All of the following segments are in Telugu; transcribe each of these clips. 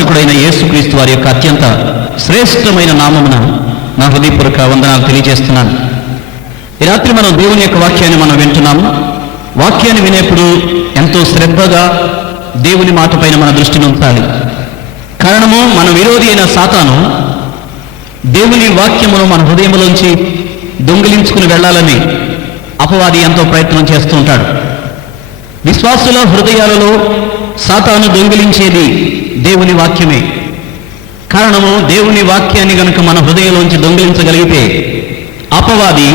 రక్షకుడైన యేసుక్రీస్తు వారి యొక్క అత్యంత శ్రేష్టమైన నామమున నా హృదయపూర్వక వందనాలు తెలియజేస్తున్నాను. ఈ రాత్రి మనం దేవుని యొక్క వాక్యాన్ని మనం వింటున్నాము. వాక్యాన్ని వినేప్పుడు ఎంతో శ్రద్ధగా దేవుని మాట పైన మన దృష్టిని ఉంచాలి. కారణము మన విరోధి అయిన సాతాను దేవుని వాక్యమును మన హృదయములోంచి దొంగిలించుకుని వెళ్ళాలని అపవాది ఎంతో ప్రయత్నం చేస్తూ ఉంటాడు. విశ్వాసుల హృదయాలలో సాతాను దొంగిలించేది దేవుని వాక్యమే. కారణము దేవుని వాక్యాన్ని గనుక మన హృదయంలోంచి దొంగిలించగలిగితే అపవాది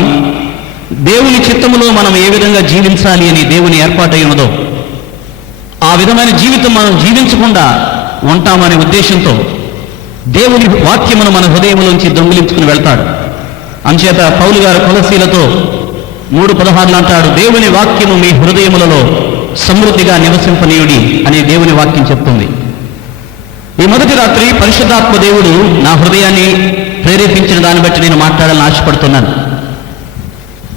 దేవుని చిత్తములో మనం ఏ విధంగా జీవించాలి అని దేవుని ఏర్పాటై ఉన్నదో ఆ విధమైన జీవితం మనం జీవించకుండా ఉంటామనే ఉద్దేశంతో దేవుని వాక్యమును మన హృదయంలోంచి దొంగిలించుకుని వెళ్తాడు. అంచేత పౌలు గారు కొలసీలతో 3:16 అంటాడు, దేవుని వాక్యము మీ హృదయములలో సమృద్ధిగా నివసింపనీయుడి అనే దేవుని వాక్యం చెప్తుంది. ఈ మొదటి రాత్రి పరిశుద్ధాత్మ దేవుడు నా హృదయాన్ని ప్రేరేపించిన దాన్ని బట్టి నేను మాట్లాడాలని ఆశపడుతున్నాను.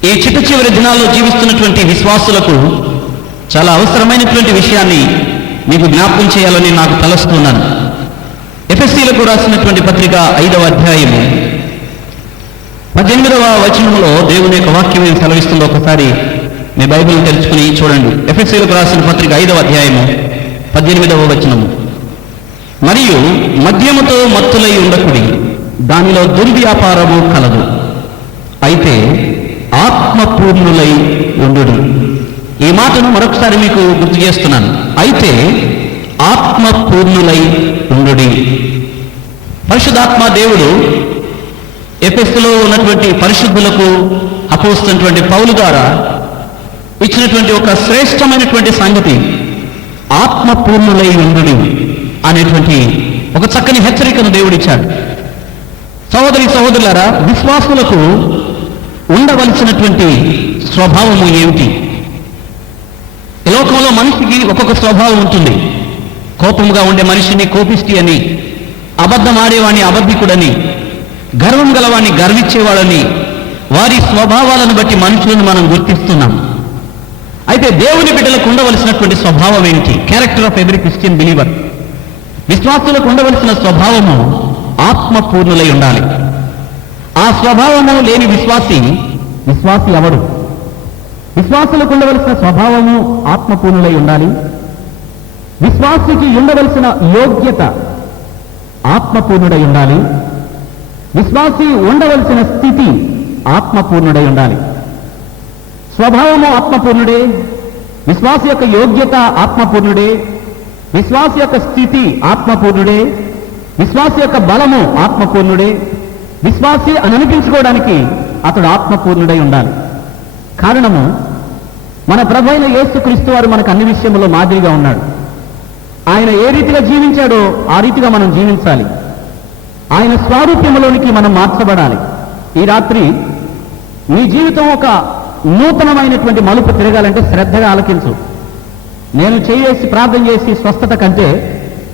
ఈ చివరి దినాల్లో జీవిస్తున్నటువంటి విశ్వాసులకు చాలా అవసరమైనటువంటి విషయాన్ని మీకు జ్ఞాపకం చేయాలని నాకు తలస్తున్నాను. ఎఫెసీలకు రాసినటువంటి పత్రిక 5వ అధ్యాయము 18వ వచనంలో దేవుని యొక్క వాక్యం ఏం సెలవిస్తుందో ఒకసారి మీ బైబిల్ని తెరుచుకుని చూడండి. ఎఫెసీలకు రాసిన పత్రిక 5వ అధ్యాయము 18వ వచనము. మరియు మద్యముతో మత్తులై ఉండకుడి, దానిలో దుర్వ్యాపారము కలదు, అయితే ఆత్మపూర్ణులై ఉండుడి. ఈ మాటను మరొకసారి మీకు గుర్తు చేస్తున్నాను. అయితే ఆత్మపూర్ణులై ఉండుడి. పరిశుద్ధాత్మ దేవుడు ఎఫెసులో ఉన్నటువంటి పరిశుద్ధులకు అపోస్తున్నటువంటి పౌలు ద్వారా ఇచ్చినటువంటి ఒక శ్రేష్టమైనటువంటి సంగతి ఆత్మపూర్ణులై ఉండుడి అనేటువంటి ఒక చక్కని హెచ్చరికను దేవుడిచ్చాడు. సహోదరి సహోదరులారా, విశ్వాసులకు ఉండవలసినటువంటి స్వభావము ఏమిటి? ఈ లోకంలో మనిషికి ఒక్కొక్క స్వభావం ఉంటుంది. కోపంగా ఉండే మనిషిని కోపిష్టి అని, అబద్ధం ఆడేవాడిని అబద్ధికుడని, గర్వం గలవాడిని గర్వించేవాడని, వారి స్వభావాలను బట్టి మనుషులను మనం గుర్తిస్తున్నాం. అయితే దేవుని బిడ్డలకు ఉండవలసినటువంటి స్వభావం ఏంటి? Character of every Christian believer. విశ్వాసులకు ఉండవలసిన స్వభావము ఆత్మపూర్ణులై ఉండాలి. ఆ స్వభావము లేని విశ్వాసి ఎవడు? విశ్వాసులకు ఉండవలసిన స్వభావము ఆత్మపూర్ణులై ఉండాలి. విశ్వాసికి ఉండవలసిన యోగ్యత ఆత్మపూర్ణుడై ఉండాలి. విశ్వాసి ఉండవలసిన స్థితి ఆత్మపూర్ణుడై ఉండాలి. స్వభావము ఆత్మపూర్ణుడే, విశ్వాసి యొక్క యోగ్యత ఆత్మపూర్ణుడే, విశ్వాసి యొక్క స్థితి ఆత్మపూర్ణుడే, విశ్వాసి యొక్క బలము ఆత్మపూర్ణుడే. విశ్వాసి అని అనిపించుకోవడానికి అతడు ఆత్మపూర్ణుడై ఉండాలి. కారణము, మన ప్రభు అయిన యేసుక్రీస్తు వారు మనకు అన్ని విషయంలో మాదిరిగా ఉన్నాడు. ఆయన ఏ రీతిగా జీవించాడో ఆ రీతిగా మనం జీవించాలి. ఆయన స్వారూప్యములోనికి మనం మార్చబడాలి. ఈ రాత్రి నీ జీవితం ఒక నూతనమైనటువంటి మలుపు తిరగాలంటే శ్రద్ధగా ఆలకించు. నేను చేసి ప్రార్థన చేసి స్వస్థత కంటే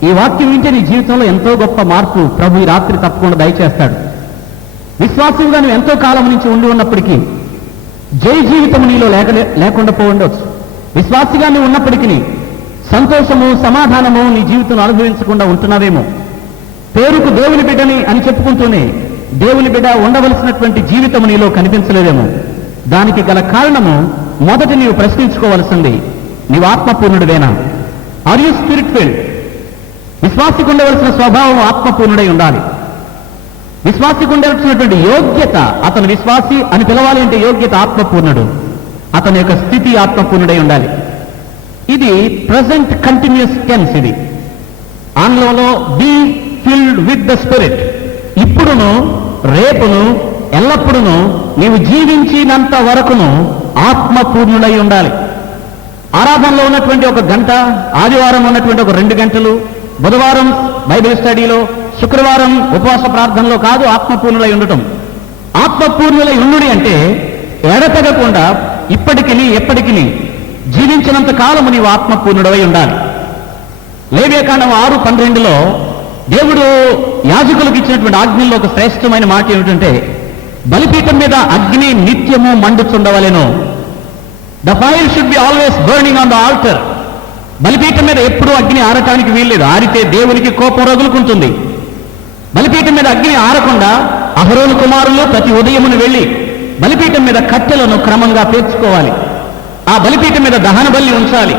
ఈ వాక్యం వింటే నీ జీవితంలో ఎంతో గొప్ప మార్పు ప్రభు ఈ రాత్రి తప్పకుండా దయచేస్తాడు. విశ్వాసంగా నువ్వు ఎంతో కాలం నుంచి ఉండి ఉన్నప్పటికీ జై జీవితం నీలో లేకుండా పోవచ్చు. విశ్వాసిగా నువ్వు ఉన్నప్పటికీ సంతోషము సమాధానము నీ జీవితంలో అనుభవించకుండా ఉంటున్నావేమో. పేరుకు దేవుని బిడ్డని అని చెప్పుకుంటూనే దేవుని బిడ్డ ఉండవలసినటువంటి జీవితం నీలో కనిపించలేదేమో. దానికి గల కారణము మొదట నీవు ప్రశ్నించుకోవలసింది, నీవు ఆత్మపూర్ణుడివేనా? Are you spirit filled? విశ్వాసికి ఉండవలసిన స్వభావం ఆత్మపూర్ణుడై ఉండాలి. విశ్వాసికి ఉండవలసినటువంటి యోగ్యత, అతను విశ్వాసి అని పిలవాలి అంటే యోగ్యత ఆత్మపూర్ణుడు, అతని యొక్క స్థితి ఆత్మపూర్ణుడై ఉండాలి. ఇది ప్రజెంట్ కంటిన్యూస్ టెన్స్. ఇది ఆంగ్లంలో be filled with the spirit. ఇప్పుడును రేపును ఎల్లప్పుడూ నీవు జీవించినంత వరకును ఆత్మపూర్ణుడై ఉండాలి. ఆరాధనలో ఉన్నటువంటి 1 గంట, ఆదివారం ఉన్నటువంటి 2 గంటలు, బుధవారం బైబిల్ స్టడీలో, శుక్రవారం ఉపవాస ప్రార్థనలో కాదు ఆత్మపూర్ణులై ఉండటం. ఆత్మపూర్ణులై ఉండుడి అంటే ఎడతెగకుండా ఇప్పటికిని ఎప్పటికిని జీవించినంత కాలము నీవు ఆత్మపూర్ణుడై ఉండాలి. లేవ్యకాండం 6:12లో దేవుడు యాజకులకు ఇచ్చినటువంటి ఆజ్ఞల్లో ఒక శ్రేష్టమైన మాట ఏమిటంటే, బలిపీఠం మీద అగ్ని నిత్యము మండుచుండవలెను. The fire should be always burning on the altar. బలిపీఠం మీద ఎప్పుడూ అగ్ని ఆరటానికి వీల్లేదు. ఆరితే దేవునికి కోపం రగులుకుంటుంది. బలిపీఠం మీద అగ్ని ఆరకుండా అహరోను కుమారులు ప్రతి ఉదయమును వెళ్ళి బలిపీఠం మీద కట్టెలను క్రమంగా పేర్చుకోవాలి. ఆ బలిపీఠం మీద దహన బలి ఉంచాలి.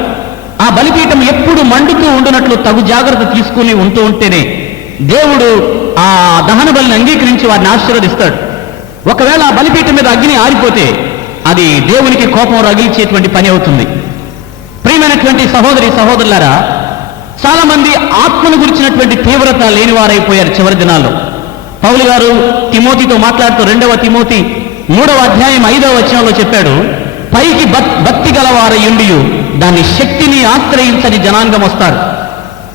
ఆ బలిపీఠం ఎప్పుడు మండుతూ ఉండునట్లు తగు జాగ్రత్త తీసుకుని ఉంటేనే దేవుడు ఆ దహన బలిని అంగీకరించి వారిని ఆశీర్వదిస్తాడు. ఒకవేళ ఆ బలిపీఠం మీద అగ్ని ఆరిపోతే అది దేవునికి కోపం రగిల్చేటువంటి పని అవుతుంది. ప్రియమైనటువంటి సహోదరి సహోదరులారా, చాలా మంది ఆత్మను గురించినటువంటి తీవ్రత లేనివారైపోయారు చివరి దినాల్లో. పౌలు గారు తిమోతితో మాట్లాడుతూ 2వ తిమోతి 3వ అధ్యాయం 5వ వచనంలో చెప్పాడు, పైకి భక్తి గలవారయుండి దాని శక్తిని ఆశ్రయించని జనాంగం వస్తారు.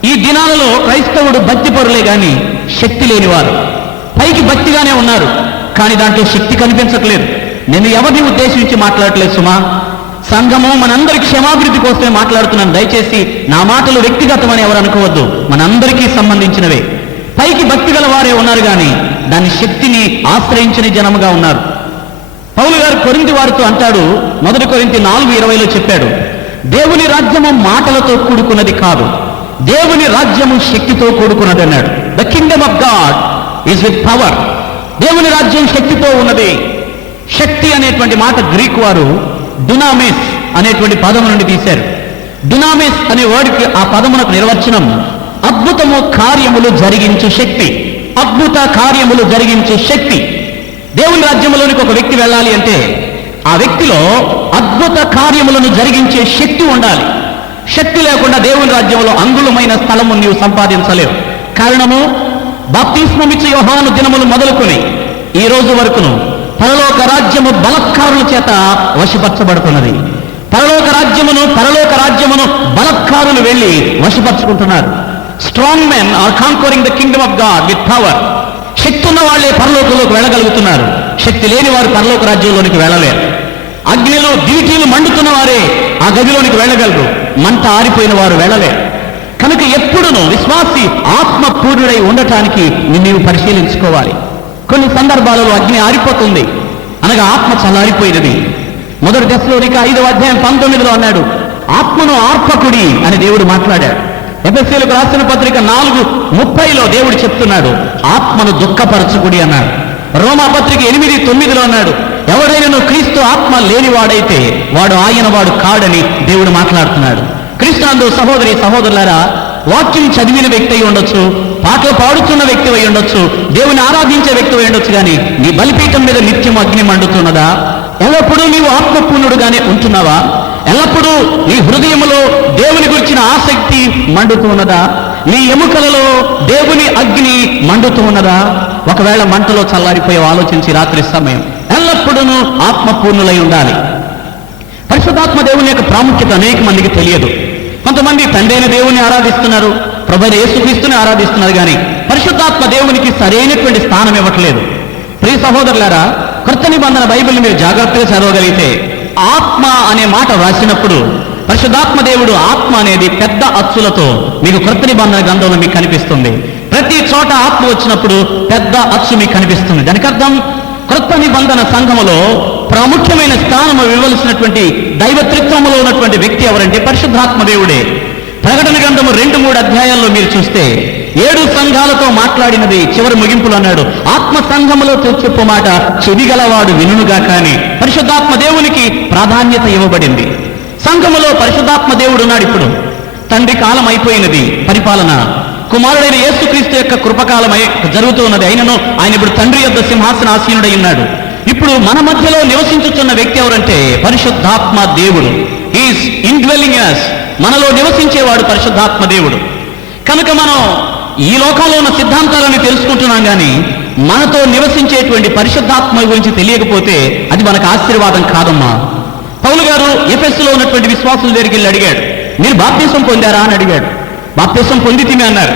ఈ దినాలలో క్రైస్తవుడు భక్తిపరులే గాని శక్తి లేనివారు. పైకి భక్తిగానే ఉన్నారు, కానీ దాంట్లో శక్తి కనిపించట్లేదు. నేను ఎవరిని ఉద్దేశించి మాట్లాడలేదు సుమా, సంఘము మనందరి క్షేమాభివృద్ధి కోసమే మాట్లాడుతున్నాను. దయచేసి నా మాటలు వ్యక్తిగతమని ఎవరు అనుకోవద్దు, మనందరికీ సంబంధించినవే. పైకి భక్తి గల వారే ఉన్నారు కానీ దాని శక్తిని ఆశ్రయించని జనముగా ఉన్నారు. పౌలు గారు కొరింథీ వారితో అంటాడు, 1 కొరింథీ 4:20లో చెప్పాడు, దేవుని రాజ్యము మాటలతో కూడుకున్నది కాదు, దేవుని రాజ్యము శక్తితో కూడుకున్నది అన్నాడు. The kingdom of God is with power. దేవుని రాజ్యం శక్తితో ఉన్నది. శక్తి అనేటువంటి మాట గ్రీకు వారు డునామిస్ అనేటువంటి పదము నుండి తీశారు. డునామిస్ అనే వర్డ్కి ఆ పదమునకు నిర్వచనం అద్భుతము కార్యములు జరిగించు శక్తి. అద్భుత కార్యములు జరిగించు శక్తి. దేవుని రాజ్యంలోనికి ఒక వ్యక్తి వెళ్ళాలి అంటే ఆ వ్యక్తిలో అద్భుత కార్యములను జరిగించే శక్తి ఉండాలి. శక్తి లేకుండా దేవుని రాజ్యంలో అంగుళమైన స్థలము నీవు సంపాదించలేవు. కారణము, బాప్తిస్మమిచ్చు యోహాను దినములు మొదలుకొని ఈ రోజు వరకును పరలోక రాజ్యము బలత్కారుల చేత వశపరచబడుతున్నది. పరలోక రాజ్యమును బలత్కారులు వెళ్ళి వశపరుచుకుంటున్నారు. Strong men are conquering the kingdom of God with power. శక్తి ఉన్న వాళ్లే పరలోకంలోకి వెళ్ళగలుగుతున్నారు. శక్తి లేని వారు పరలోక రాజ్యంలోనికి వెళ్ళలేరు. అగ్నిలో దివిటీలు మండుతున్న వారే ఆ గదిలోనికి వెళ్ళగలరు, మంట ఆరిపోయిన వారు వెళ్ళలేరు. కనుక ఎప్పుడునూ విశ్వాసి ఆత్మపూర్ణుడై ఉండటానికి నీవు పరిశీలించుకోవాలి. కొన్ని సందర్భాలలో అగ్ని ఆరిపోతుంది, అనగా ఆత్మ చల్లారిపోయినది. 1 దశలోనిక 5వ అధ్యాయం 19లో అన్నాడు, ఆత్మను ఆర్పకుడి అని దేవుడు మాట్లాడాడు. ఎఫెసీయులకు రాసిన పత్రిక 4:30లో దేవుడు చెప్తున్నాడు, ఆత్మను దుఃఖపరచుకుడి అన్నాడు. రోమా పత్రిక 8:9లో అన్నాడు, ఎవడైనా క్రీస్తు ఆత్మ లేనివాడైతే వాడు వాడు కాడని దేవుడు మాట్లాడుతున్నాడు. క్రీస్తునందు సహోదరి సహోదరులారా, వాక్యం చదివిన వ్యక్తి అయి ఉండొచ్చు, పాటలు పాడుతున్న వ్యక్తి అయి ఉండొచ్చు, దేవుని ఆరాధించే వ్యక్తి అయి ఉండొచ్చు, కానీ నీ బలిపీఠం మీద నిత్యం అగ్ని మండుతున్నదా? ఎల్లప్పుడూ నీవు ఆత్మపూర్ణుడుగానే ఉంటున్నావా? ఎల్లప్పుడూ నీ హృదయంలో దేవుని గురించిన ఆసక్తి మండుతూ ఉన్నదా? నీ ఎముకలలో దేవుని అగ్ని మండుతూ ఉన్నదా? ఒకవేళ మంటలో చల్లారిపోయే ఆలోచించి రాత్రి సమయం ఎల్లప్పుడూ ఆత్మపూర్ణులై ఉండాలి. పరిశుద్ధాత్మ దేవుని యొక్క ప్రాముఖ్యత అనేక మందికి తెలియదు. కొంతమంది తండ్రి అయిన దేవుని ఆరాధిస్తున్నారు, ప్రభువైన యేసుక్రీస్తుని ఆరాధిస్తున్నారు, కానీ పరిశుద్ధాత్మ దేవునికి సరైనటువంటి స్థానం ఇవ్వట్లేదు. ప్రియ సహోదరులారా, కొత్త నిబంధన బైబిల్ని మీరు జాగ్రత్తగా చదవగలిగితే ఆత్మ అనే మాట రాసినప్పుడు పరిశుద్ధాత్మ దేవుడు ఆత్మ అనేది పెద్ద అచ్చులతో మీకు కొత్త నిబంధన గ్రంథంలో మీకు కనిపిస్తుంది. ప్రతి చోట ఆత్మ వచ్చినప్పుడు పెద్ద అచ్చు మీకు కనిపిస్తుంది. దానికి అర్థం కొత్త నిబంధన సంఘములో ప్రాముఖ్యమైన స్థానము ఇవ్వవలసినటువంటి దైవత్రిత్వములో ఉన్నటువంటి వ్యక్తి ఎవరంటే పరిశుద్ధాత్మ దేవుడే. ప్రకటన గ్రంథము 2-3 అధ్యాయాల్లో మీరు చూస్తే 7 సంఘాలతో మాట్లాడినది చివరి ముగింపులు అన్నాడు, ఆత్మ సంఘములో చెప్పు మాట చెవిగలవాడు వినుగా. కానీ పరిశుద్ధాత్మ దేవునికి ప్రాధాన్యత ఇవ్వబడింది. సంఘములో పరిశుద్ధాత్మ దేవుడు ఉన్నాడు. ఇప్పుడు తండ్రి కాలం అయిపోయినది, పరిపాలన కుమారుడైన యేసుక్రీస్తు యొక్క కృపకాలం జరుగుతూ ఉన్నది. అయినను ఆయన ఇప్పుడు తండ్రి యొద్ద సింహాసనాసీనుడై ఉన్నాడు. ఇప్పుడు మన మధ్యలో నివసించుతున్న వ్యక్తి ఎవరంటే పరిశుద్ధాత్మ దేవుడు. Is indwelling us. మనలో నివసించేవాడు పరిశుద్ధాత్మ దేవుడు. కనుక మనం ఈ లోకంలో ఉన్న సిద్ధాంతాలను తెలుసుకుంటున్నాం, కానీ మనతో నివసించేటువంటి పరిశుద్ధాత్మ గురించి తెలియకపోతే అది మనకు ఆశీర్వాదం కాదమ్మా. పౌలు గారు ఎఫెసులో ఉన్నటువంటి విశ్వాసుల దగ్గరికి వెళ్ళి అడిగాడు, మీరు బాప్తిసం పొందారా అని అడిగాడు. బాప్తిసం పొందితిమే అన్నారు.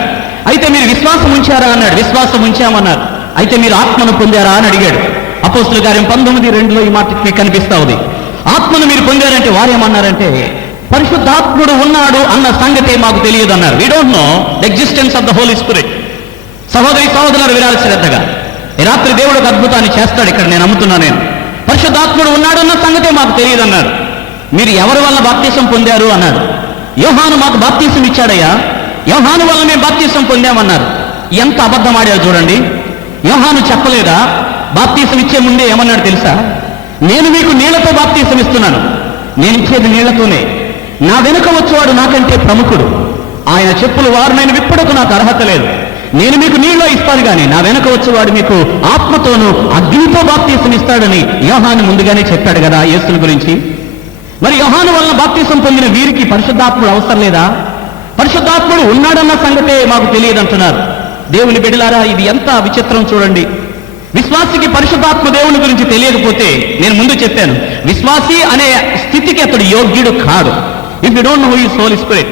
అయితే మీరు విశ్వాసం ఉంచారా అన్నాడు. విశ్వాసం ఉంచామన్నారు. అయితే మీరు ఆత్మను పొందారా అని అడిగాడు. అపోస్తుల కార్యం 19:2లో ఈ మాట మీకు కనిపిస్తా ఉంది. ఆత్మను మీరు పొందారంటే వారేమన్నారంటే పరిశుద్ధాత్ముడు ఉన్నాడు అన్న సంగతే మాకు తెలియదు అన్నారు. We don't know the existence of the holy spirit. సహోదరి సహోదరులు వినాలి శ్రద్ధగా. ఈ రాత్రి దేవుడు ఒక అద్భుతాన్ని చేస్తాడు. ఇక్కడ నేను నమ్ముతున్నా. నేను పరిశుద్ధాత్ముడు ఉన్నాడు అన్న సంగతే మాకు తెలియదు అన్నారు. మీరు ఎవరి వల్ల బాప్తిసం పొందారు అన్నాడు. యోహాను మాకు బాప్తీసం ఇచ్చాడయ్యా, యోహాను వల్ల మేము బాప్తీసం పొందామన్నారు. ఎంత అబద్ధం ఆడారు చూడండి. యోహాను చెప్పలేదా? బాప్తీసం ఇచ్చే ముందే ఏమన్నాడు తెలుసా? నేను మీకు నీళ్లతో బాప్తీసం ఇస్తున్నాను, నేను ఇచ్చేది నీళ్లతోనే, నా వెనుక వచ్చేవాడు నాకంటే ప్రముఖుడు, ఆయన చెప్పులు వారునైన విప్పుడకు నాకు అర్హత లేదు, నేను మీకు నీళ్ళలో ఇస్తాను కానీ నా వెనక వచ్చేవాడు మీకు ఆత్మతోనూ అగ్నితో బాప్తీసం ఇస్తాడని యోహాను ముందుగానే చెప్పాడు కదా యేసుని గురించి. మరి యోహాను వలన బాప్తీసం పొందిన వీరికి పరిశుద్ధాత్ముడు అవసరం లేదా? పరిశుద్ధాత్ముడు ఉన్నాడన్న సంగతే మాకు తెలియదు అంటున్నారు. దేవుని బిడ్డలారా, ఇది ఎంత విచిత్రం చూడండి. విశ్వాసికి పరిశుద్ధాత్మ దేవుని గురించి తెలియకపోతే, నేను ముందు చెప్పాను, విశ్వాసి అనే స్థితికి అతడు యోగ్యుడు కాడు. If you don't know who is Holi spirit.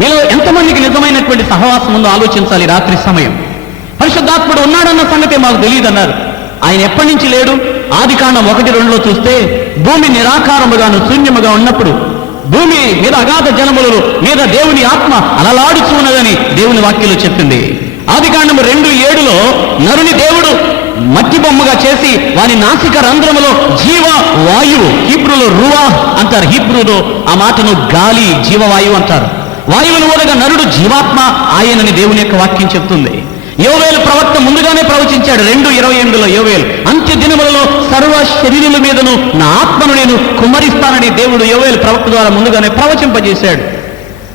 మీలో ఎంతమందికి నిజమైనటువంటి సహవాసం ఉందో ఆలోచించాలి. రాత్రి సమయం పరిశుద్ధాత్ముడు ఉన్నాడన్న సంగతే మాకు తెలియదు అన్నారు. ఆయన ఎప్పటి నుంచి లేడు? ఆదికాండం 1:2 చూస్తే, భూమి నిరాకారముగాను శూన్యముగా ఉన్నప్పుడు భూమి మీద అగాధ జలముల మీద దేవుని ఆత్మ అలలాడుచున్నదని దేవుని వాక్యంలో చెప్పింది. ఆదికాండం 2:7 నరుని దేవుడు మట్టి బొమ్మగా చేసి వాని నాసిక రంధ్రములో జీవ వాయువు, హీబ్రూలో రువా అంటారు, హీబ్రూలో ఆ మాటను గాలి జీవవాయువు అంటారు. వాయువును ఊదగా నరుడు జీవాత్మ ఆయనని దేవుని యొక్క వాక్యం చెప్తుంది. యోవేలు ప్రవక్త ముందుగానే ప్రవచించాడు 2:28 యోవేలు, అంత్య దినములలో సర్వ శరీరుల మీదను నా ఆత్మను నేను కుమ్మరిస్తానని దేవుడు యోవేలు ప్రవక్త ద్వారా ముందుగానే ప్రవచింపజేశాడు.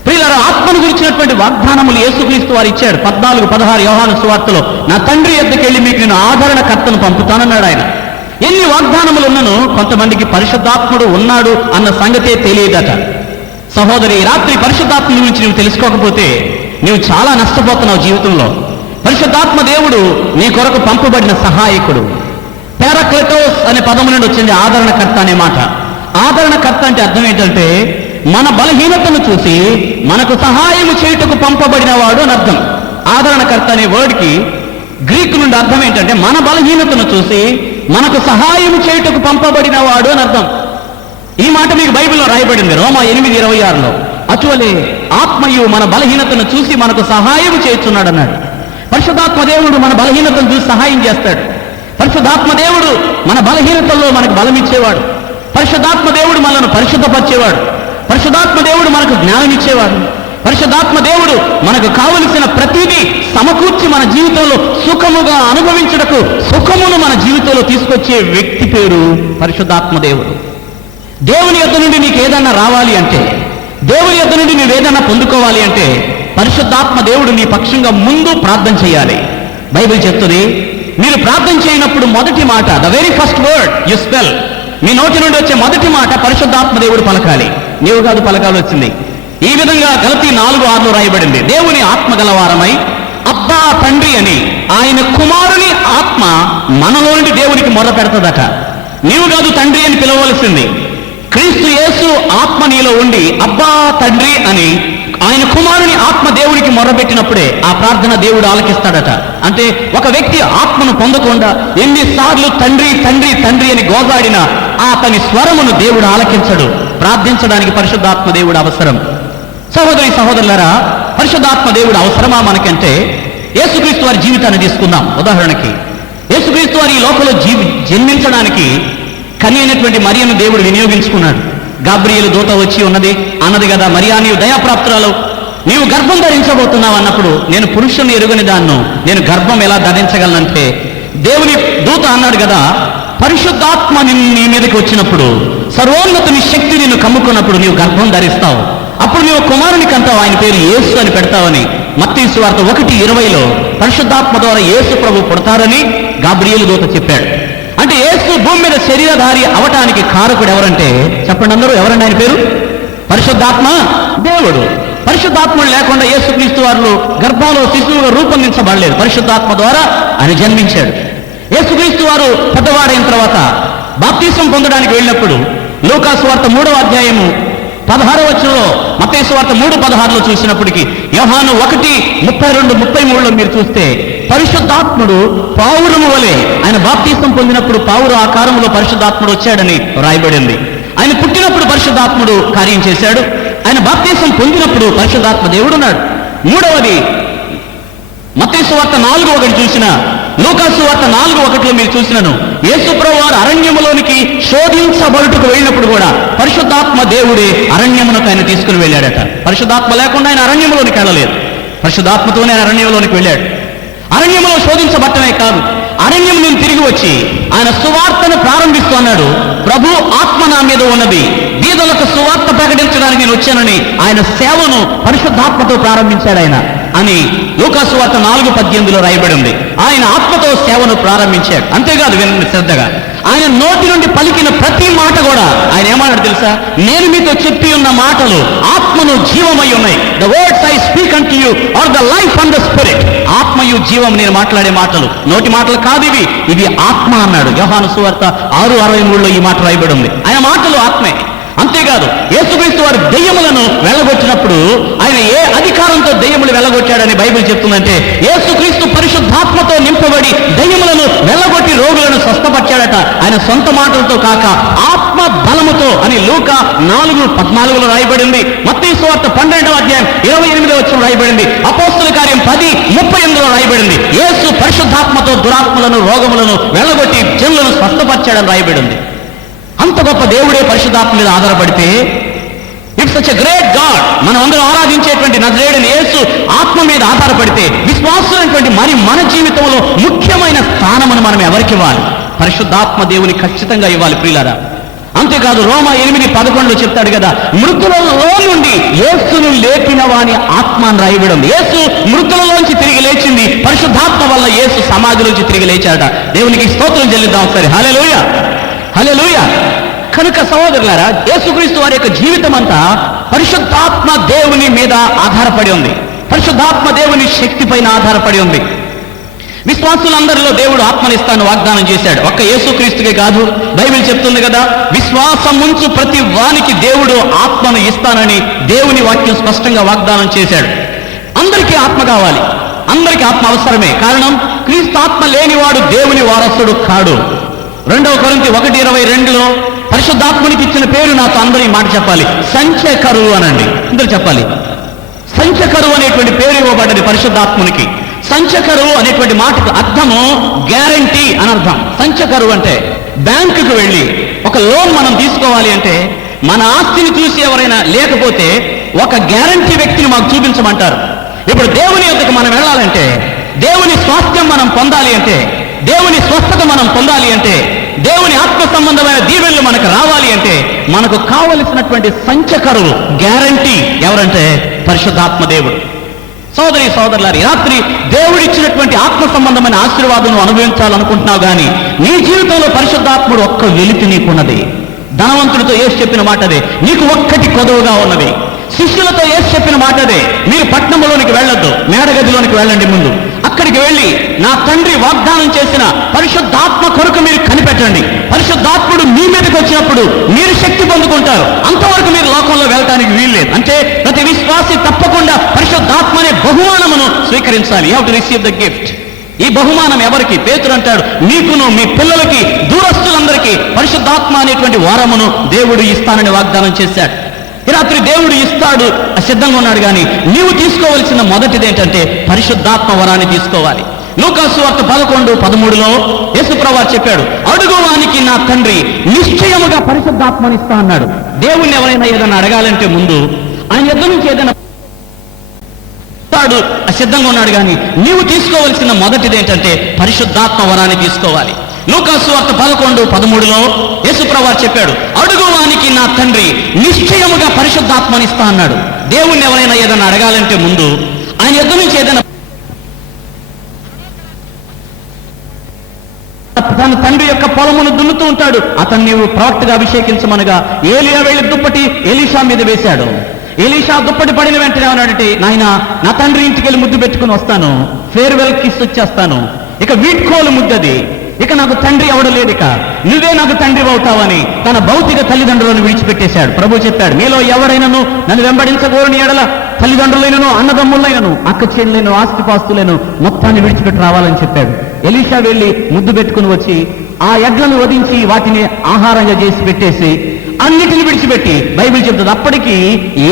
ప్రియులారా, ఆత్మను గురించినటువంటి వాగ్దానములు యేసుక్రీస్తు వారు ఇచ్చాడు. 14-16 యోహాను సువార్తలో, నా తండ్రి యొద్దకు వెళ్ళి మీకు నేను ఆదరణకర్తను పంపుతానన్నాడు ఆయన. ఎన్ని వాగ్దానములు ఉన్నను కొంతమందికి పరిశుద్ధాత్ముడు ఉన్నాడు అన్న సంగతే తెలియదట. సహోదరి, రాత్రి పరిశుద్ధాత్మ గురించి నువ్వు తెలుసుకోకపోతే నువ్వు చాలా నష్టపోతున్నావు జీవితంలో. పరిశుద్ధాత్మ దేవుడు నీ కొరకు పంపబడిన సహాయకుడు. పారాక్లెటోస్ అనే పదము నుండి వచ్చింది ఆదరణకర్త అనే మాట. ఆదరణకర్త అంటే అర్థం ఏంటంటే, మన బలహీనతను చూసి మనకు సహాయం చేయుటకు పంపబడిన వాడు అని అర్థం. ఆదరణకర్త అనే వర్డ్కి గ్రీకు నుండి అర్థం ఏంటంటే, మన బలహీనతను చూసి మనకు సహాయం చేయుటకు పంపబడిన వాడు అని అర్థం. ఈ మాట మీకు బైబిల్లో రాయబడింది రోమా 8:26. అటువలే ఆత్మయు మన బలహీనతను చూసి మనకు సహాయం చేస్తున్నాడు అన్నాడు. పరిశుద్ధాత్మ దేవుడు మన బలహీనతను చూసి సహాయం చేస్తాడు. పరిశుద్ధాత్మ దేవుడు మన బలహీనతల్లో మనకు బలం ఇచ్చేవాడు. పరిశుద్ధాత్మ దేవుడు మనల్ని పరిశుద్ధపరిచేవాడు. పరిశుద్ధాత్మ దేవుడు మనకు జ్ఞానం ఇచ్చేవాడు. పరిశుద్ధాత్మ దేవుడు మనకు కావలసిన ప్రతిదీ సమకూర్చి మన జీవితంలో సుఖముగా అనుభవించుటకు సుఖమును మన జీవితంలో తీసుకొచ్చే వ్యక్తి పేరు పరిశుద్ధాత్మ దేవుడు. దేవుని యొద్ద నుండి నీకు ఏదన్నా రావాలి అంటే, దేవుని యొద్ద నుండి నువ్వు ఏదన్నా పొందుకోవాలి అంటే, పరిశుద్ధాత్మ దేవుడు నీ పక్షంగా ముందు ప్రార్థన చేయాలి. బైబిల్ చెప్తుంది, మీరు ప్రార్థన చేయనప్పుడు మొదటి మాట, the very first word you spell, మీ నోటి నుండి వచ్చే మొదటి మాట పరిశుద్ధాత్మ దేవుడు పలకాలి. నీవు కాదు పలకాలి వచ్చింది. ఈ విధంగా గలతీ 4:6 రాయబడింది, దేవుని ఆత్మ గలవారమై అబ్బా తండ్రి అని ఆయన కుమారుని ఆత్మ మనలో నుండి దేవునికి మొర పెడతదట. నీవు కాదు తండ్రి అని పిలవలసింది. క్రీస్తు యేసు ఆత్మ నీలో ఉండి అబ్బా తండ్రి అని ఆయన కుమారుని ఆత్మ దేవునికి మొర్రబెట్టినప్పుడే ఆ ప్రార్థన దేవుడు ఆలకిస్తాడట. అంటే ఒక వ్యక్తి ఆత్మను పొందకుండా ఎన్నిసార్లు తండ్రి తండ్రి తండ్రి అని గోజాడినా అతని స్వరమును దేవుడు ఆలకించడు. ప్రార్థించడానికి పరిశుద్ధాత్మ దేవుడు అవసరం. సహోదరి సహోదరులారా, పరిశుద్ధాత్మ దేవుడు అవసరమా మనకంటే, యేసుక్రీస్తు వారి జీవితాన్ని తీసుకుందాం. ఉదాహరణకి యేసుక్రీస్తు వారి ఈ లోకంలో జన్మించడానికి కని అయినటువంటి మరియను దేవుడు వినియోగించుకున్నాడు. గాబ్రియేలు దూత వచ్చి అన్నది కదా, మరియా నీవు దయాప్రాప్తురాలు, నీవు గర్భం ధరించబోతున్నావు అన్నప్పుడు, నేను పురుషుని ఎరుగని దాన్ను నేను గర్భం ఎలా ధరించగలనంటే, దేవుని దూత అన్నాడు కదా, పరిశుద్ధాత్మ నీ మీదకి వచ్చినప్పుడు, సర్వోన్నతుని శక్తి నిన్ను కమ్ముకున్నప్పుడు నీవు గర్భం ధరిస్తావు, అప్పుడు నీవు కుమారునికి అంటావు, ఆయన పేరు యేసు అని పెడతావని. మత్తయి సువార్త 1:20 పరిశుద్ధాత్మ ద్వారా యేసు ప్రభు పుడతారని గాబ్రియేలు దూత చెప్పాడు. అంటే యేసు భూమి మీద శరీరధారి అవటానికి కారకుడు ఎవరంటే, చెప్పండి అందరూ, ఎవరండి ఆయన పేరు? పరిశుద్ధాత్మ దేవుడు. పరిశుద్ధాత్ముడు లేకుండా యేసుక్రీస్తు వారు గర్భంలో శిశువుగా రూపొందించబడలేదు. పరిశుద్ధాత్మ ద్వారా ఆయన జన్మించాడు. యేసుక్రీస్తు వారు పెద్దవాడైన తర్వాత బాప్తిసం పొందడానికి వెళ్ళినప్పుడు లూకా సువార్త 3:16 మత్తయి సువార్త 3:16 చూసినప్పటికీ, యోహాను 1:32-33 మీరు చూస్తే పరిశుద్ధాత్ముడు పావురము వలె, ఆయన బాప్తిసం పొందినప్పుడు పావుర ఆకారంలో పరిశుద్ధాత్ముడు వచ్చాడని రాయబడింది. ఆయన పుట్టినప్పుడు పరిశుద్ధాత్ముడు కార్యం చేశాడు. ఆయన బాప్తిసం పొందినప్పుడు పరిశుద్ధాత్మ దేవుడు ఉన్నాడు. మూడవది మత్తయి సువార్త 4:1 చూసిన లూకాసు వార్త 4:1 మీరు చూసినను, యేసుప్రభువు వారు అరణ్యములోనికి శోధించబడుటకు వెళ్ళినప్పుడు కూడా పరిశుద్ధాత్మ దేవుడే అరణ్యమునకు ఆయన తీసుకుని వెళ్ళాడట. పరిశుద్ధాత్మ లేకుండా ఆయన అరణ్యములోనికి వెళ్ళలేదు, పరిశుద్ధాత్మతోనే ఆయన అరణ్యంలోనికి వెళ్ళాడు. అరణ్యంలో శోధించబట్టమే కాదు, అరణ్యం నేను తిరిగి వచ్చి ఆయన సువార్తను ప్రారంభిస్తూ అన్నాడు, ప్రభు ఆత్మ నా మీద ఉన్నది, బీదలకు సువార్త ప్రకటించడానికి నేను వచ్చానని ఆయన సేవను పరిశుద్ధాత్మతో ప్రారంభించాడు ఆయన అని లూకాసు వార్త 4:18 రాయబడి ఉంది. ఆయన ఆత్మతో సేవను ప్రారంభించాడు. అంతేకాదు, వినండి శ్రద్ధగా, ఆయన నోటి నుండి పలికిన ప్రతి మాట కూడా ఆయన ఏమన్నాడు తెలుసా? నేను మీతో చెప్పి ఉన్న మాటలు ఆత్మను జీవమై ఉన్నాయి. The words I speak unto you are the life and the spirit. ఆత్మయు జీవం, నేను మాట్లాడే మాటలు నోటి మాటలు కాదు, ఇది ఆత్మ అన్నాడు. యోహాను సువార్త 6:63 ఈ మాట రాయబడి ఉంది. ఆయన మాటలు ఆత్మే. అంతేకాదు, యేసుక్రీస్తు వారు దెయ్యములను వెళ్ళగొట్టినప్పుడు ఆయన ఏ అధికారంతో దెయ్యములు వెళ్ళగొట్టాడని బైబిల్ చెప్తుందంటే, యేసుక్రీస్తు పరిశుద్ధాత్మతో నింపబడి దెయ్యములను వెళ్ళగొట్టి రోగులను స్వస్థపరిచాడట. ఆయన సొంత మాటలతో కాక ఆత్మ బలముతో అని లూకా 4:14 రాయబడింది. మత్తయి సువార్త 12:28 రాయబడింది. అపోస్తలుల కార్యం 10:38 రాయబడింది. యేసు పరిశుద్ధాత్మతో దురాత్మలను రోగములను వెళ్ళగొట్టి జనులను స్వస్థపరిచాడని రాయబడింది. అంత గొప్ప దేవుడే పరిశుద్ధాత్మ మీద ఆధారపడితే, it's such a great God. మనం అందరం ఆరాధించేటువంటి నజరేయుడైన యేసు ఆత్మ మీద ఆధారపడితే విశ్వాసులైనటువంటి మరి మన జీవితంలో ముఖ్యమైన స్థానమును మనం ఎవరికి ఇవ్వాలి? పరిశుద్ధాత్మ దేవుని ఖచ్చితంగా ఇవ్వాలి ప్రియులారా. అంతేకాదు, రోమా 8:11 చెప్తాడు కదా, మృతులలో నుండి యేసును లేపిన వాని ఆత్మ అని రాయబడి ఉంది. యేసు మృతులలోంచి తిరిగి లేచింది పరిశుద్ధాత్మ వల్ల. యేసు సమాధిలోంచి తిరిగి లేచాడట. దేవునికి స్తోత్రం చెల్లిద్దాం ఒకసారి. హల్లెలూయా, హల్లెలూయా. కనుక సహోదరులారా, యేసుక్రీస్తు వారి యొక్క జీవితం అంతా పరిశుద్ధాత్మ దేవుని మీద ఆధారపడి ఉంది, పరిశుద్ధాత్మ దేవుని శక్తి పైన ఆధారపడి ఉంది. విశ్వాసులందరిలో దేవుడు ఆత్మనిస్తాను వాగ్దానం చేశాడు. ఒక్క యేసుక్రీస్తుకే కాదు, బైబిల్ చెప్తుంది కదా, విశ్వాసం ఉంచు ప్రతి వానికి దేవుడు ఆత్మను ఇస్తానని దేవుని వాక్యం స్పష్టంగా వాగ్దానం చేశాడు. అందరికీ ఆత్మ కావాలి, అందరికీ ఆత్మ అవసరమే. కారణం, క్రీస్తు ఆత్మ లేనివాడు దేవుని వారసుడు కాడు. 2 కొరింథీ 1:22 పరిశుద్ధాత్మనికి ఇచ్చిన పేరు నాతో అందరూ ఈ మాట చెప్పాలి, సంచకరువు అనండి. అందరూ చెప్పాలి. సంచకరువు అనేటువంటి పేరు ఇవ్వబడ్డది పరిశుద్ధాత్మునికి. సంచకరువు అనేటువంటి మాటకు అర్థము గ్యారంటీ అని అర్థం. సంచకరువు అంటే బ్యాంకుకు వెళ్ళి ఒక లోన్ మనం తీసుకోవాలి అంటే, మన ఆస్తిని చూసి ఎవరైనా లేకపోతే ఒక గ్యారంటీ వ్యక్తిని మాకు చూపించమంటారు. ఇప్పుడు దేవుని యొద్దకు మనం వెళ్ళాలంటే, దేవుని స్వాస్థ్యం మనం పొందాలి అంటే, దేవుని స్వస్థత మనం పొందాలి అంటే, దేవుని ఆత్మ సంబంధమైన దీవెనలు మనకు రావాలి అంటే, మనకు కావలసినటువంటి సంచకరువు గ్యారంటీ ఎవరంటే పరిశుద్ధాత్మ దేవుడు. సోదరి సోదరులారి, రాత్రి దేవుడిచ్చినటువంటి ఆత్మ సంబంధమైన ఆశీర్వాదం అనుభవించాలనుకుంటున్నావు కానీ నీ జీవితంలో పరిశుద్ధాత్ముడు ఒక్క వెలితి నీకున్నది. ధనవంతుడితో యేసు చెప్పిన మాట అదే, నీకు ఒక్కటి కొదవగా ఉన్నది. శిష్యులతో యేసు చెప్పిన మాట అదే, మీరు పట్టణంలోనికి వెళ్ళొద్దు, మేడగదిలోనికి వెళ్ళండి, ముందు అక్కడికి వెళ్ళి నా తండ్రి వాగ్దానం చేసిన పరిశుద్ధాత్మ కొరకు మీరు కనిపెట్టండి. పరిశుద్ధాత్ముడు మీ మీదకి వచ్చినప్పుడు మీరు శక్తి పొందుకుంటారు. అంతవరకు మీరు లోకంలో వెళ్ళటానికి వీల్లేదు. అంటే ప్రతి విశ్వాసి తప్పకుండా పరిశుద్ధాత్మ అనే బహుమానమును స్వీకరించాలి. You have to receive the gift. ఈ బహుమానం ఎవరికి? పేతురు అంటాడు, నీకును మీ పిల్లలకి దూరస్తులందరికీ పరిశుద్ధాత్మ అనేటువంటి వరమును దేవుడు ఇస్తానని వాగ్దానం చేశాడు. ఈ రాత్రి దేవుడు ఇస్తాడు, సిద్ధంగా ఉన్నాడు. కానీ నీవు తీసుకోవలసిన మొదటిది ఏంటంటే పరిశుద్ధాత్మ వరాన్ని తీసుకోవాలి. లూకాసు వార్త 11:13 యేసుప్రభువు చెప్పాడు, అడుగువానికి నా తండ్రి నిశ్చయముగా పరిశుద్ధాత్మని ఇస్తా అన్నాడు. దేవుణ్ణి ఎవరైనా ఏదైనా అడగాలంటే ముందు ఆయన ఎదురు నుంచి ఏదైనా సిద్ధంగా ఉన్నాడు. కానీ నీవు తీసుకోవలసిన మొదటిది ఏంటంటే పరిశుద్ధాత్మ వరాన్ని తీసుకోవాలి. లూకాసు వార్త 11:13 యేసుప్రభువు చెప్పాడు, అడుగువానికి నా తండ్రి నిశ్చయముగా పరిశుద్ధాత్మని ఇస్తా అన్నాడు. దేవుణ్ణి ఎవరైనా ఏదైనా అడగాలంటే ముందు ఆయన ఎదురు నుంచి ఏదైనా తన తండ్రి యొక్క పొలమును దున్నుతూ ఉంటాడు. అతన్ని నీవు ప్రవక్తగా అభిషేకించమనగా ఏలియా వెళ్ళి దుప్పటి ఎలీషా మీద వేశాడు. ఎలీషా దుప్పటి పడిన వెంటనే ఏమన్నాడంటే, నాయన నా తండ్రి ఇంటికి వెళ్ళి ముద్దు పెట్టుకుని వస్తాను, ఫేర్వెల్ కిస్ వచ్చేస్తాను, ఇక వీడ్కోలు ముద్దది, ఇక నాకు తండ్రి ఎవడు లేడు, ఇక నువ్వే నాకు తండ్రి అవుతావని తన భౌతిక తల్లిదండ్రులను విడిచిపెట్టేశాడు. ప్రభు చెప్పాడు, మీలో ఎవరైనాను నన్ను వెంబడించగోరని ఎడల తల్లిదండ్రులైనను అన్నదమ్ములైనను అక్క చెల్లెలను ఆస్తిపాస్తులను మొత్తాన్ని విడిచిపెట్టి రావాలని చెప్పాడు. ఎలీషా వెళ్ళి ముద్దు పెట్టుకుని వచ్చి ఆ ఎడ్లను వధించి వాటిని ఆహారంగా చేసి పెట్టేసి అన్నిటిని విడిచిపెట్టి, బైబిల్ చెప్తుంది అప్పటికి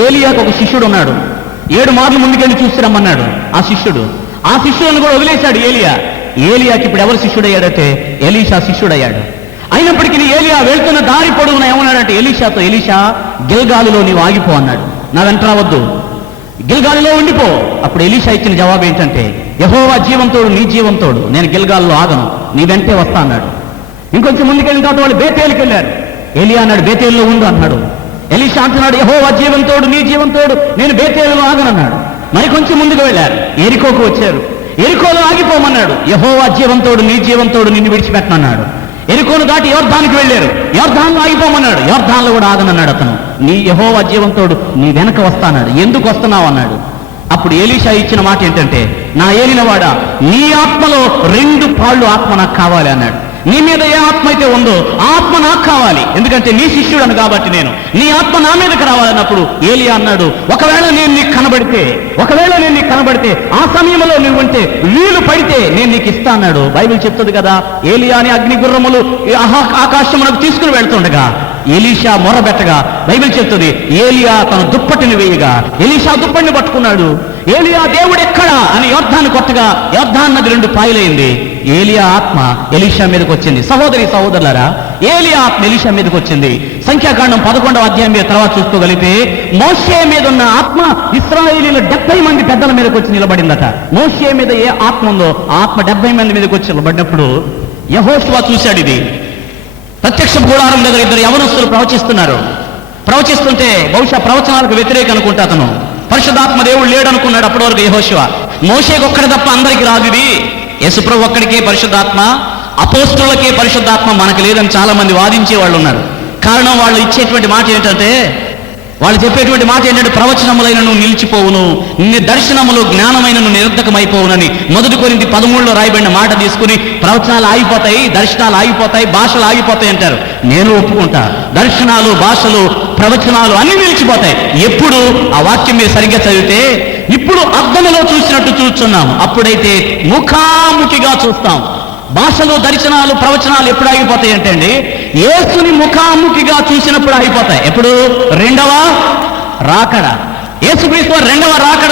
ఏలియాకు ఒక శిష్యుడు ఉన్నాడు. 7 మార్లు ముందుకెళ్ళి చూసి రమ్మన్నాడు ఆ శిష్యుడు. ఆ శిష్యులను కూడా వదిలేశాడు ఏలియా. ఏలియాకి ఇప్పుడు ఎవరు శిష్యుడయ్యాడంటే ఎలీషా శిష్యుడయ్యాడు. అయినప్పటికీ ఏలియా వెళ్తున్న దారి పొడవున ఏమన్నాడంటే ఎలీషాతో, ఎలీషా గిల్గాలులో నీవు ఆగిపో అన్నాడు. నా వెంట రావద్దు, గిల్గాలులో ఉండిపో. అప్పుడు ఎలీషా ఇచ్చిన జవాబు ఏంటంటే, యెహోవా జీవంతోడు నీ జీవంతోడు, నేను గిల్గాలులో ఆగను, నీ వెంటే వస్తా అన్నాడు. ఇంకొంచెం ముందుకెళ్ళిన తర్వాత వాళ్ళు బేతేలుకి వెళ్ళారు. ఏలియా అన్నాడు బేతేలులో ఉండు అన్నాడు. ఎలీషా అంటున్నాడు యెహోవా జీవంతోడు నీ జీవంతోడు, నేను బేతేలులో ఆగనన్నాడు. మరి కొంచెం ముందుకు వెళ్ళారు, ఎరికోకు వచ్చారు. ఎరికోలో ఆగిపోమన్నాడు. యెహోవా జీవంతోడు నీ జీవంతోడు నిన్ను విడిచిపెట్టనన్నాడు. ఎరికోను దాటి యోర్దానికి వెళ్ళారు. యోర్దాన్లో ఆగిపోమన్నాడు. యోర్దాన్లో కూడా ఆగనన్నాడు. అతను నీ యెహోవా జీవంతోడు నీ వెనక వస్తాన్నాడు. ఎందుకు వస్తున్నావు అన్నాడు. అప్పుడు ఎలీషా ఇచ్చిన మాట ఏంటంటే, నా ఏలినవాడా, నీ ఆత్మలో 2 పాళ్ళు ఆత్మ నాకు కావాలి అన్నాడు. నీ మీద ఏ ఆత్మ అయితే ఉందో ఆ ఆత్మ నాకు కావాలి, ఎందుకంటే నీ శిష్యుడను కాబట్టి నేను, నీ ఆత్మ నా మీదకి రావాలన్నప్పుడు ఏలియా అన్నాడు, ఒకవేళ నేను నీకు కనబడితే ఆ సమయంలో నువ్వు ఉంటే వీలు పడితే నేను నీకు ఇస్తా అన్నాడు. బైబిల్ చెప్తుంది కదా, ఏలియాని అగ్ని గుర్రములు ఆకాశమునకు తీసుకుని వెళ్తుండగా ఎలీషా మొరబెట్టగా బైబిల్ చెప్తుంది, ఏలియా తన దుప్పటిని వేయగా ఎలీషా దుప్పటిని పట్టుకున్నాడు. ఏలియా దేవుడు ఎక్కడా అని యోర్దాను కొట్టగా యోర్దాను నది 2 పాయలైంది. ఏలియా ఆత్మ ఎలీషా మీదకి వచ్చింది. సహోదరులారా, ఏలియా ఆత్మ ఎలీషా మీదకి వచ్చింది. సంఖ్యాకాండం 11వ అధ్యాయం మీద తర్వాత చూసుకోగలిగితే మోషే మీద ఉన్న ఆత్మ ఇశ్రాయేలీయుల 70 మంది పెద్దల మీదకి వచ్చి నిలబడిందట. మోషే మీద ఏ ఆత్మ ఉందో ఆ ఆత్మ 70 మంది మీదకి వచ్చి నిలబడినప్పుడు యెహోషువ చూశాడు. ఇది ప్రత్యక్ష గుడారం దగ్గర 2 యవనస్తులు ప్రవచిస్తుంటే బహుశా ప్రవచనాలకు వ్యతిరేక అనుకుంటా అతను. పరిశుద్ధాత్మ దేవుడు లేడనుకున్నాడు అప్పటి వరకు యెహోషువ. మోషేకి ఒక్కడి తప్ప అందరికి రాదు ఇది. యేసుప్రభు ఒక్కడికే పరిశుద్ధాత్మ, అపోస్తులకే పరిశుద్ధాత్మ, మనకు లేదని చాలా మంది వాదించే వాళ్ళు ఉన్నారు. కారణం వాళ్ళు ఇచ్చేటువంటి మాట ఏంటంటే, వాళ్ళు చెప్పేటువంటి మాట ఏంటంటే, ప్రవచనములైన నువ్వు నిలిచిపోవును, నీ దర్శనములు జ్ఞానమైన నువ్వు నిరర్ధకమైపోవునని 1 కొరింథీ 13లో రాయబడిన మాట తీసుకుని ప్రవచనాలు ఆగిపోతాయి, దర్శనాలు ఆగిపోతాయి, భాషలు ఆగిపోతాయి అంటారు. నేను ఒప్పుకుంటా, దర్శనాలు, భాషలు, ప్రవచనాలు అన్ని నిలిచిపోతాయి ఎప్పుడు ఆ వాక్యం మీరు సరిగ్గా చదివితే. ఇప్పుడు అద్దములో చూసినట్టు చూస్తున్నాం, అప్పుడైతే ముఖాముఖిగా చూస్తాం. భాషలు, దర్శనాలు, ప్రవచనాలు ఎప్పుడు ఆగిపోతాయి అంటే అండి, యేసుని ముఖాముఖిగా చూసినప్పుడు ఆగిపోతాయి. ఎప్పుడు? 2వ రాకడ. యేసుక్రీస్తు 2వ రాకడ